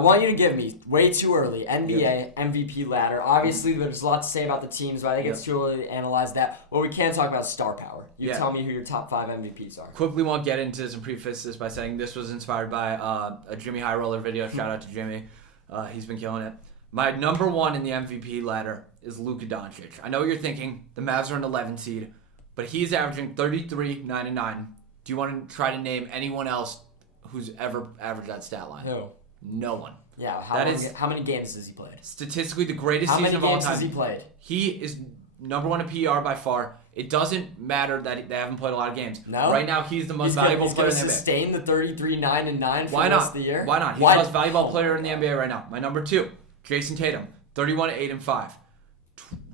want you to give me, way too early, NBA MVP ladder. Obviously, there's a lot to say about the teams, but I think it's too early to analyze that. What we can talk about is star power. You tell me who your top 5 MVPs are. Quickly won't get into this and preface this by saying this was inspired by a Jimmy High Roller video. Shout out to Jimmy. He's been killing it. My number 1 in the MVP ladder is Luka Doncic. I know what you're thinking. The Mavs are an 11 seed, but he's averaging 33, 9, and 9. Do you want to try to name anyone else who's ever averaged that stat line? Who? No one. Yeah, how many games has he played? Statistically, the greatest season of all time. How many games has he played? He is number 1 in PER by far. It doesn't matter that they haven't played a lot of games. No. Right now, he's the most valuable player in the NBA. He's going to sustain the 33, 9, and 9 for Why the rest not? of the year? Why not? He's the most valuable player in the NBA right now. My number 2, Jayson Tatum, 31, 8, and 5.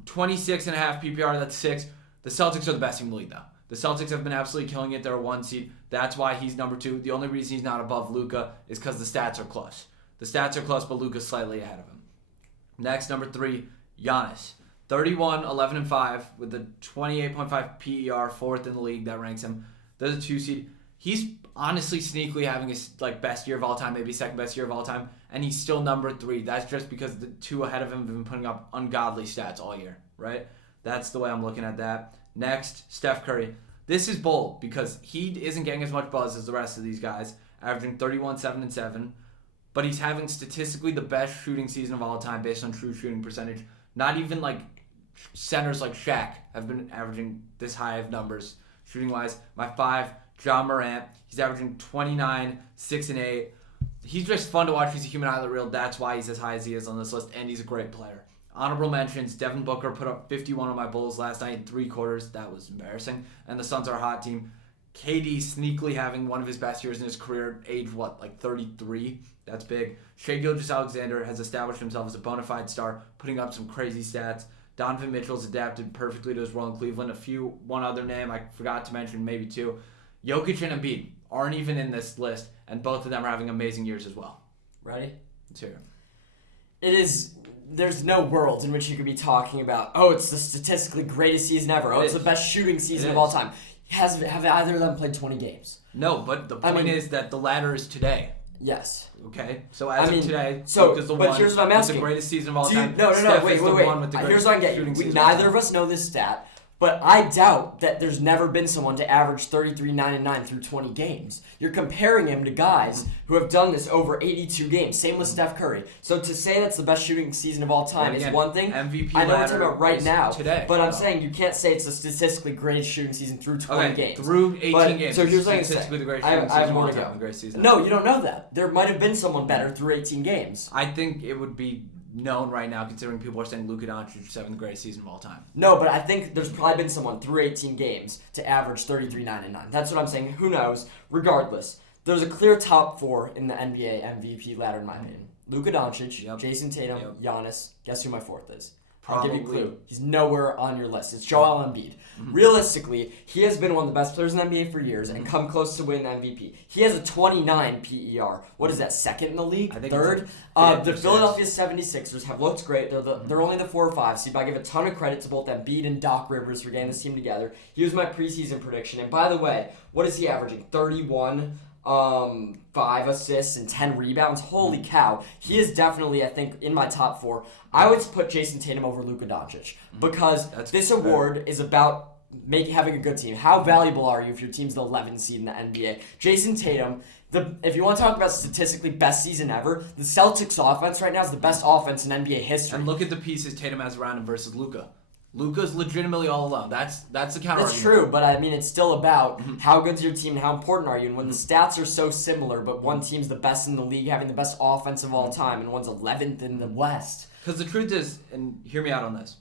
26.5 PPR, that's 6. The Celtics are the best team in the league, though. The Celtics have been absolutely killing it. They're a 1 seed. That's why he's number 2. The only reason he's not above Luka is because the stats are close. The stats are close, but Luka's slightly ahead of him. Next, number 3, Giannis. 31, 11, and 5 with a 28.5 PER, 4th in the league. That ranks him. There's a 2 seed. He's honestly sneakily having his best year of all time, maybe second best year of all time, and he's still number 3. That's just because the 2 ahead of him have been putting up ungodly stats all year, right? That's the way I'm looking at that. Next, Steph Curry. This is bold because he isn't getting as much buzz as the rest of these guys, averaging 31, 7, and 7, but he's having statistically the best shooting season of all time based on true shooting percentage. Not even centers like Shaq have been averaging this high of numbers shooting-wise. My 5, Ja Morant. He's averaging 29, 6, and 8. He's just fun to watch. He's a human highlight reel. That's why he's as high as he is on this list, and he's a great player. Honorable mentions, Devin Booker put up 51 on my Bulls last night in 3 quarters. That was embarrassing. And the Suns are a hot team. KD sneakily having one of his best years in his career, age 33? That's big. Shai Gilgeous-Alexander has established himself as a bona fide star, putting up some crazy stats. Donovan Mitchell's adapted perfectly to his role in Cleveland. One other name I forgot to mention, maybe 2. Jokic and Embiid aren't even in this list, and both of them are having amazing years as well. Ready? Let's hear it. There's no world in which you could be talking about, it's the statistically greatest season ever. It's the best shooting season of all time. Have either of them played 20 games? No, but the point is that the ladder is today. Yes. Okay. So as of today, Luka's the but one here's what I'm asking. With the greatest season of all time. No. Wait. Here's what I'm getting. Neither of us know this stat, but I doubt that there's never been someone to average 33, 9, and 9 through 20 games. You're comparing him to guys who have done this over 82 games. Same with Steph Curry. So to say that's the best shooting season of all time is one thing. MVP I know what you're talking about right now. Today, but I'm saying you can't say it's the statistically greatest shooting season through 20 games. Through 18 games. So here's what I'm statistically saying. the greatest shooting season of all time. Great season. No, you don't know that. There might have been someone better through 18 games. I think it would be known right now, considering people are saying Luka Doncic is having the greatest season of all time. No, but I think there's probably been someone through 18 games to average 33, 9, and 9. That's what I'm saying. Who knows? Regardless, there's a clear top 4 in the NBA MVP ladder, in my opinion. Luka Doncic, Jayson Tatum, Giannis. Guess who my 4th is? I'll give you a clue. He's nowhere on your list. It's Joel Embiid. Realistically, he has been one of the best players in the NBA for years and come close to winning the MVP. He has a 29 PER. What is that, second in the league? I think 3rd? The Philadelphia 76ers have looked great. They're only the 4 or 5 seed, but I give a ton of credit to both Embiid and Doc Rivers for getting this team together. He was my preseason prediction. And by the way, what is he averaging? 31, 5 assists and 10 rebounds. Holy cow. He is definitely, I think, in my top 4. I would put Jayson Tatum over Luka Doncic because this award is about having a good team. How valuable are you if your team's the 11th seed in the NBA? Jayson Tatum, if you want to talk about statistically best season ever, the Celtics offense right now is the best offense in NBA history. And look at the pieces Tatum has around him versus Luka. Luka's legitimately all alone. That's the counter. That's true, but I mean, it's still about how good's your team and how important are you. And when the stats are so similar, but one team's the best in the league, having the best offense of all time, and one's 11th in the West. Because the truth is, and hear me out on this,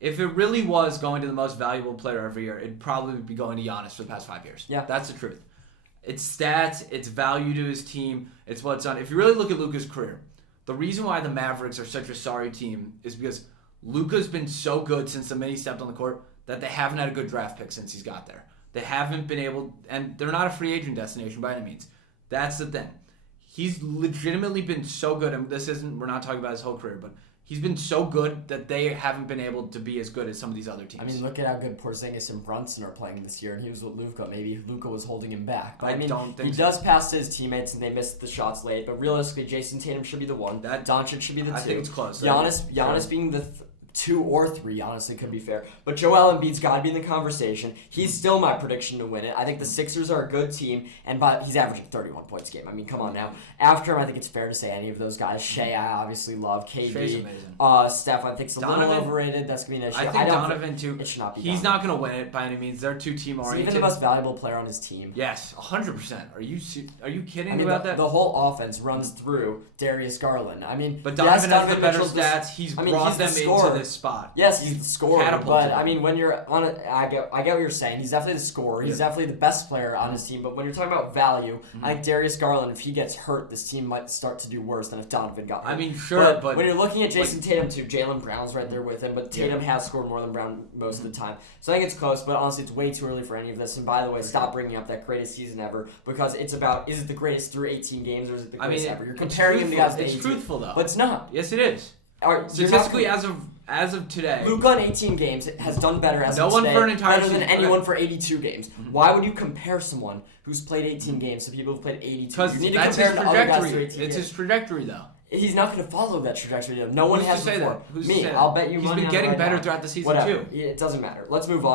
if it really was going to the most valuable player every year, it'd probably be going to Giannis for the past 5 years. Yeah. That's the truth. It's stats, it's value to his team, it's what it's done. If you really look at Luka's career, the reason why the Mavericks are such a sorry team is because Luka's been so good since the minute he stepped on the court that they haven't had a good draft pick since he's got there. They haven't been able, and they're not a free agent destination by any means. That's the thing. He's legitimately been so good, and we're not talking about his whole career, but He's been so good that they haven't been able to be as good as some of these other teams. I mean, look at how good Porzingis and Brunson are playing this year, and he was with Luka. Maybe Luka was holding him back. But he does pass to his teammates, and they missed the shots late. But realistically, Jayson Tatum should be the 1. Doncic should be the 2. I think it's close. Giannis being the 2 or 3, honestly, could be fair. But Joel Embiid's got to be in the conversation. He's still my prediction to win it. I think the Sixers are a good team, and he's averaging 31 points a game. I mean, come on now. After him, I think it's fair to say any of those guys. Shea, I obviously love. KD. Shea's amazing. Steph, I think it's a little overrated. That's going to be an issue. I think Donovan, too. It should not be He's not going to win it by any means. They're too team-oriented. He's even the most valuable player on his team. Yes, 100%. Are you kidding about that? The whole offense runs through Darius Garland. I mean, but Donovan has the better stats. He's brought them into this spot. Yes, he's the scorer. But I mean, when you're on it, I get what you're saying. He's definitely the scorer. He's definitely the best player on his team. But when you're talking about value, I think Darius Garland, if he gets hurt, this team might start to do worse than if Donovan got hurt. I mean, sure, but when you're looking at Jayson Tatum too, Jaylen Brown's right there with him. But Tatum has scored more than Brown most of the time. So I think it's close. But honestly, it's way too early for any of this. And by the way, stop bringing up that greatest season ever, because it's about, is it the greatest through 18 games or is it the greatest ever? You're comparing them to guys. It's truthful though. But it's not. Yes, it is. Statistically, as of today, Luka in 18 games has done better as of today, better than anyone for 82 games. Why would you compare someone who's played 18 games to people who've played 82? Because you need to that's compare his him to other guys to trajectory. 18 It's games. his trajectory, though. He's not going to follow that trajectory. No one has to say before. that? Who's Me. to say that? I'll bet you He's money been on getting it right better now. throughout the season Whatever. too. It doesn't matter. Let's move on.